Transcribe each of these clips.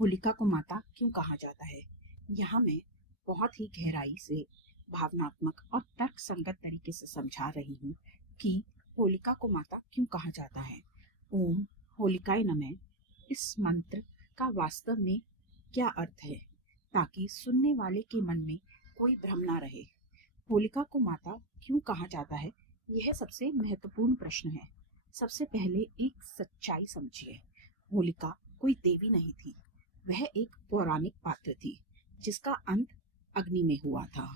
होलिका को माता क्यों कहा जाता है? यहाँ मैं बहुत ही गहराई से भावनात्मक और तर्क संगत तरीके से समझा रही हूँ कि होलिका को माता क्यों कहा जाता है। ओम होलिकाय नमः इस मंत्र का वास्तव में क्या अर्थ है, ताकि सुनने वाले के मन में कोई भ्रम ना रहे। होलिका को माता क्यों कहा जाता है, यह सबसे महत्वपूर्ण प्रश्न है। सबसे पहले एक सच्चाई समझिए। होलिका कोई देवी नहीं थी, वह एक पौराणिक पात्र थी जिसका अंत अग्नि में हुआ था।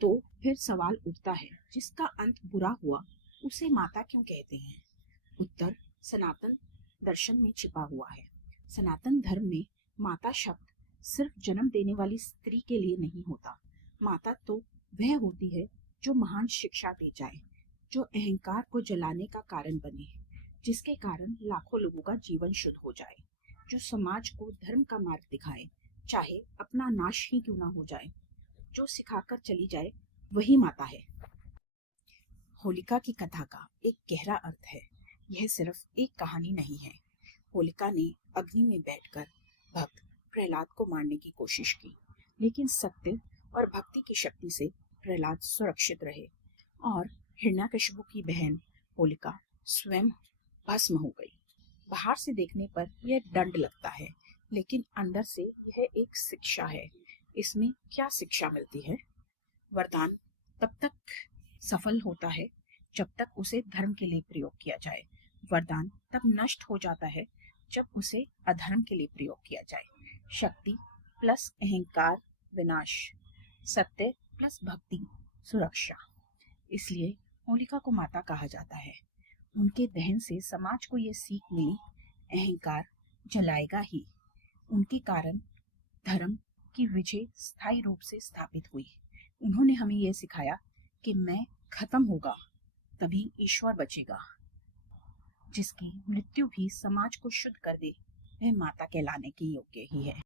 तो फिर सवाल उठता है, जिसका अंत बुरा हुआ उसे माता क्यों कहते हैं? उत्तर सनातन दर्शन में छिपा हुआ है। सनातन धर्म में माता शब्द सिर्फ जन्म देने वाली स्त्री के लिए नहीं होता। माता तो वह होती है जो महान शिक्षा दे जाए, जो अहंकार को जलाने का कारण बने, जिसके कारण लाखों लोगों का जीवन शुद्ध हो जाए, जो समाज को धर्म का मार्ग दिखाए, चाहे अपना नाश ही क्यों ना हो जाए, जो सिखाकर चली जाए, वही माता है। होलिका की कथा का एक गहरा अर्थ है। यह सिर्फ एक कहानी नहीं है। होलिका ने अग्नि में बैठकर भक्त प्रहलाद को मारने की कोशिश की, लेकिन सत्य और भक्ति की शक्ति से प्रहलाद सुरक्षित रहे और हिरण्याकशिपु की बहन होलिका स्वयं भस्म हो गई। बाहर से देखने पर यह दंड लगता है, लेकिन अंदर से यह एक शिक्षा है। इसमें क्या शिक्षा मिलती है? वरदान तब तक सफल होता है जब तक उसे धर्म के लिए प्रयोग किया जाए। वरदान तब नष्ट हो जाता है जब उसे अधर्म के लिए प्रयोग किया जाए। शक्ति प्लस अहंकार विनाश, सत्य प्लस भक्ति सुरक्षा। इसलिए होलिका को माता कहा जाता है। उनके दहन से समाज को यह सीख मिली, अहंकार जलाएगा ही। उनके कारण धर्म की विजय स्थायी रूप से स्थापित हुई। उन्होंने हमें यह सिखाया कि मैं खत्म होगा तभी ईश्वर बचेगा। जिसकी मृत्यु भी समाज को शुद्ध कर दे, वह माता कहलाने की योग्य ही है।